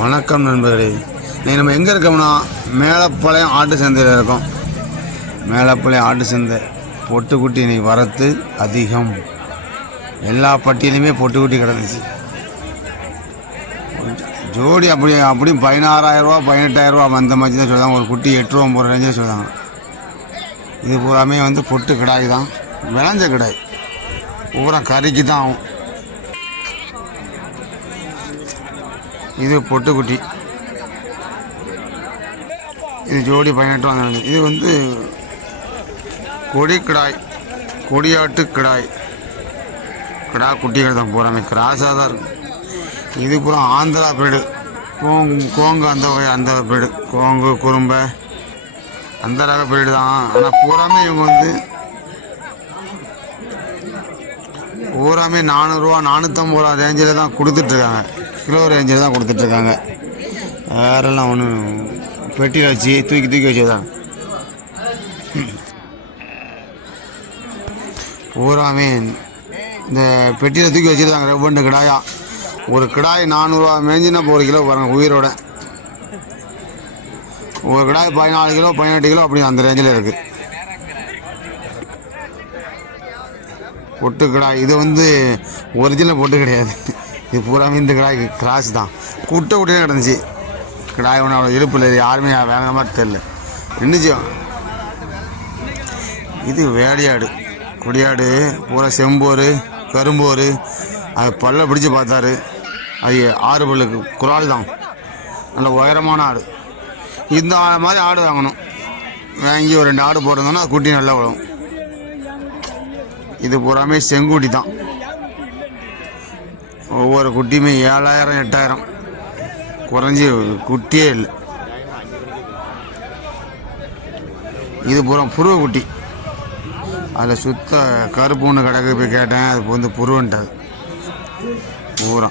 வணக்கம் நண்பர்களே. நீங்கள் நம்ம எங்கே இருக்கோம்னா மேலப்பாளையம் ஆட்டு சந்தையில் இருக்கோம். மேலப்பாளையம் ஆட்டு சந்தை பொட்டுக்குட்டி இன்னைக்கு வரத்து அதிகம். எல்லா பட்டியலையுமே பொட்டுக்குட்டி கிடந்துச்சு. ஜோடி அப்படி அப்படியும் பதினாறாயிரரூவா பதினெட்டாயிரரூவா அந்த மாதிரி தான் சொல்லுவாங்க ஒரு குட்டி எட்டு ரூபா ஒம்பது ரேஞ்சில் சொல்லுவாங்க இது பூராமே வந்து பொட்டு கிடாய் தான். விளைஞ்ச கிடாய். பூரா கறிக்கு தான் ஆகும். இது பொட்டுக்குட்டி. இது ஜோடி பதினெட்டு வந்து இது வந்து கொடி கிடாய் கொடியாட்டு கிடாய். கிடா குட்டிகள் தான் பூராமே கிராஸாக தான் இருக்கும் இது பூரா ஆந்திரா பேடு கோங்கு கோங்கு அந்த வகை அந்த பிரீடு. கோங்கு குறும்பை அந்த ரக பிரீடு தான். ஆனால் பூராமே இவங்க வந்து பூராமே நானூறுரூவா நானூற்றம்பது ரூபா ரேஞ்சில் தான் கொடுத்துட்ருக்காங்க கிலோ ரேஞ்சில் தான் கொடுத்துட்ருக்காங்க. வேறெல்லாம் ஒன்றும் பெட்டியில் வச்சு தூக்கி தூக்கி வச்சுதான் பூராமே இந்த பெட்டியில் தூக்கி வச்சுருக்காங்க. ரெண்டு கிடாயா. ஒரு கிடாய் நானூறுரூவா மேஞ்சினா இப்போ ஒரு கிலோ பாருங்க உயிரோட. ஒரு கிடாய் பதினாலு கிலோ பதினெட்டு கிலோ அப்படி அந்த ரேஞ்சில் இருக்குது பொட்டு கிடாய். இது வந்து ஒரிஜினல் பொட்டு கிடையாது. இது பூராமே இந்த கிடாய் கிராஸ் தான். குட்டை குட்டையே கிடந்துச்சு. கிடாய் ஒன்று அவ்வளோ இருப்பு இல்லை. யாருமே வேற மாதிரி தெரில நின்றுச்சு இது வேலையாடு. கொடியாடு பூரா செம்போர் கரும்போர். அது பல்ல பிடிச்சி பார்த்தாரு. அது ஆறு பல்லுக்கு குரால் தான். நல்ல உயரமான ஆடு. இந்த ஆடு மாதிரி ஆடு வாங்கணும். வாங்கி ஒரு ரெண்டு ஆடு போட்டிருந்தோன்னா குட்டி நல்லா விழும் இது பூராமே செங்குட்டி தான். ஒவ்வொரு குட்டியுமே ஏழாயிரம் எட்டாயிரம். குறைஞ்சி குட்டியே இல்லை. இது பூரா புருவ குட்டி. அதில் சுத்த கருப்பு ஒன்று கிடக்கு போய் கேட்டேன். அது வந்து புருவன்ட்டாது. பூரா.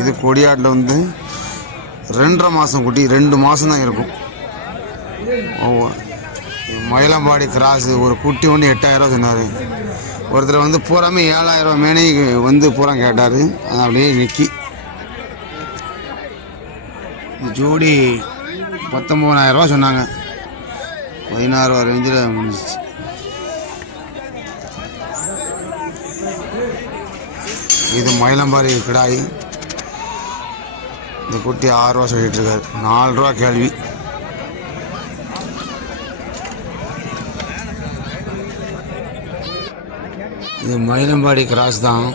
இது கொடியாட்டில் வந்து ரெண்டரை மாதம் குட்டி ரெண்டு மாதம் தான் இருக்கும். ஒவ்வொரு மயிலம்பாடி கிராஸு ஒரு குட்டி ஒன்று எட்டாயிரம் சொன்னார். ஒருத்தர் வந்து பூராமே ஏழாயிரம் மேனே வந்து பூரா கேட்டார். அது அப்படியே நிற்கி ஜோடி பத்தொம்போதாயிரரூவா சொன்னாங்க. பதினாறு ரேஞ்சில் முடிஞ்சிச்சு. இது மயிலம்பாடி கிடாய். இந்த குட்டி ஆறுரூவா ரூபா நாலு ரூபா கேள்வி. இது மயிலம்பாடி கிராஸ் தான்.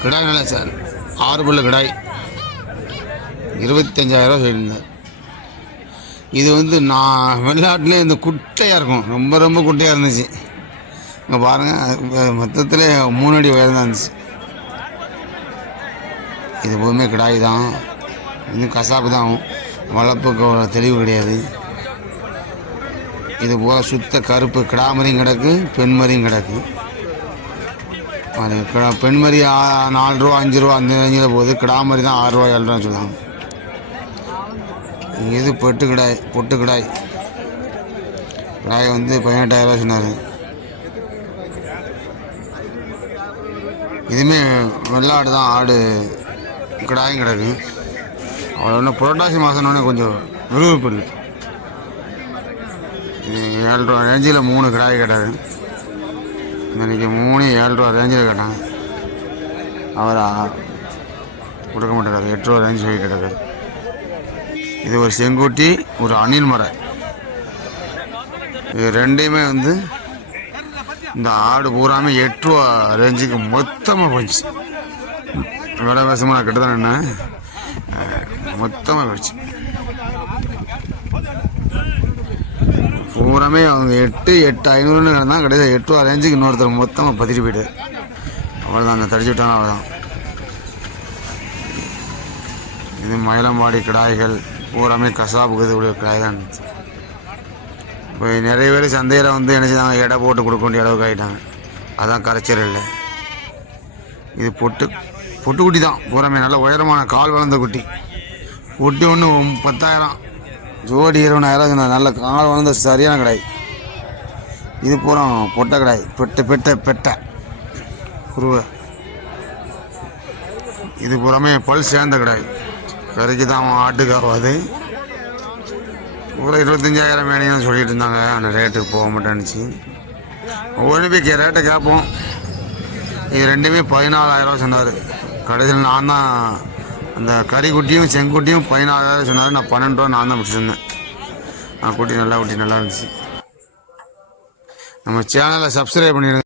கிடாய் நல்லா சார். ஆறு புள்ள கிடாய். இருபத்தஞ்சாயிரம் சொல்லியிருந்தார். இது வந்து நான் வெளிநாட்டிலே இந்த குட்டையாக இருக்கும். ரொம்ப ரொம்ப குட்டையாக இருந்துச்சு. இங்கே பாருங்கள் மொத்தத்தில் மூணு அடி உயரம் தான் இருந்துச்சு. இது எப்போதுமே கிடாய் தான். இன்னும் கசாப்பு தான் வளர்ப்புக்கு தெளிவு கிடையாது. இது போக சுத்த கருப்பு கிடாமரியும் கிடக்கு பெண்மரியும் கிடக்கு. அது பெண் மாதிரி ஆ- நாலு ரூபா அஞ்சு ரூபா அந்த ரேஞ்சில் போகுது. கிடா மாதிரி தான் ஆறு ரூபா ஏழு ரூபா சொல்லுவாங்க. இது பொட்டு கிடாய் பொட்டு கிடாய் கிடாய் வந்து பதினெட்டாயிரம் ரூபா சொன்னார். இதுவுமே வெள்ளாடு தான் ஆடு. கிடாயும் கிடக்கு. அவ்வளோ ஒன்றும் புரட்டாசி மாதம்னு கொஞ்சம் விறுவிறுப்பு இல்லை ஏழு ரூபா ரேஞ்சில் மூணு கிடாய் கிடையாது இன்னைக்கு மூணு ஏழு ரூபா ரேஞ்சில் கேட்டாங்க. அவர்? கொடுக்க மாட்டார் எட்டு ரூபா ரேஞ்சு சொல்லி கிடக்கு இது ஒரு செங்குட்டி ஒரு அணில் மரம் இது ரெண்டையுமே வந்து இந்த ஆடு பூராமே எட்டு ரூபா ரேஞ்சுக்கு மொத்தமாக போச்சு விலைவாசமாக நான் தான் என்ன மொத்தமாக போச்சு பூராமே அவங்க எட்டு எட்டு ஐநூறுன்னு கிடந்தான் கிடையாது எட்டு ரூபா ரேஞ்சுக்கு இன்னொருத்தர் மொத்தமாக பத்திட்டு போயிட்டு அவ்வளோதான் அந்த தடிச்சு விட்டாங்க அவ்வளோதான் இது மயிலம்பாடி கிடாய்கள் பூராமே கசாப்புக்கு கிடாய் தான் இருந்துச்சு. இப்போ நிறைய பேர் சந்தையில் வந்து என்ன செய்தாங்க எடை போட்டு கொடுக்க வேண்டிய அளவுக்கு ஆகிட்டாங்க அதான் கரைச்சல் இல்லை. இது பொட்டு பொட்டுக்குட்டி தான். பூராமே நல்ல உயரமான கால் வளர்ந்த குட்டி. குட்டி ஒன்று பத்தாயிரம். ஜோடி இருபதாயிரம் சொன்னார். நல்ல கால் வளர்ந்த சரியான கடாய் இது பூரா பொட்டை கடாய் பெட்டை பெட்டை பெட்டை. குருவை. இது பூராமே பல் சேர்ந்த கடாய் கறிக்கு தான் ஆட்டுக்கு ஆகாது ஒரு இருபத்தஞ்சாயிரம் மேலேயும் சொல்லிட்டு இருந்தாங்க. அந்த ரேட்டுக்கு போக மாட்டேன்னுச்சு. ஒலிம்பிக் ரேட்டை கேட்போம். இது ரெண்டுமே பதினாலாயிரம் சொன்னார் கடைசியில் நான் தான் அந்த கறிக்குட்டியும் செங்குட்டியும் பதினாலாயிரம் சொன்னார். நான் பன்னெண்டு ரூபா நான் தான் முடிச்சிருந்தேன். நான் குட்டி நல்லா குட்டி நல்லா இருந்துச்சு. நம்ம சேனலை சப்ஸ்கிரைப் பண்ணிடுங்க.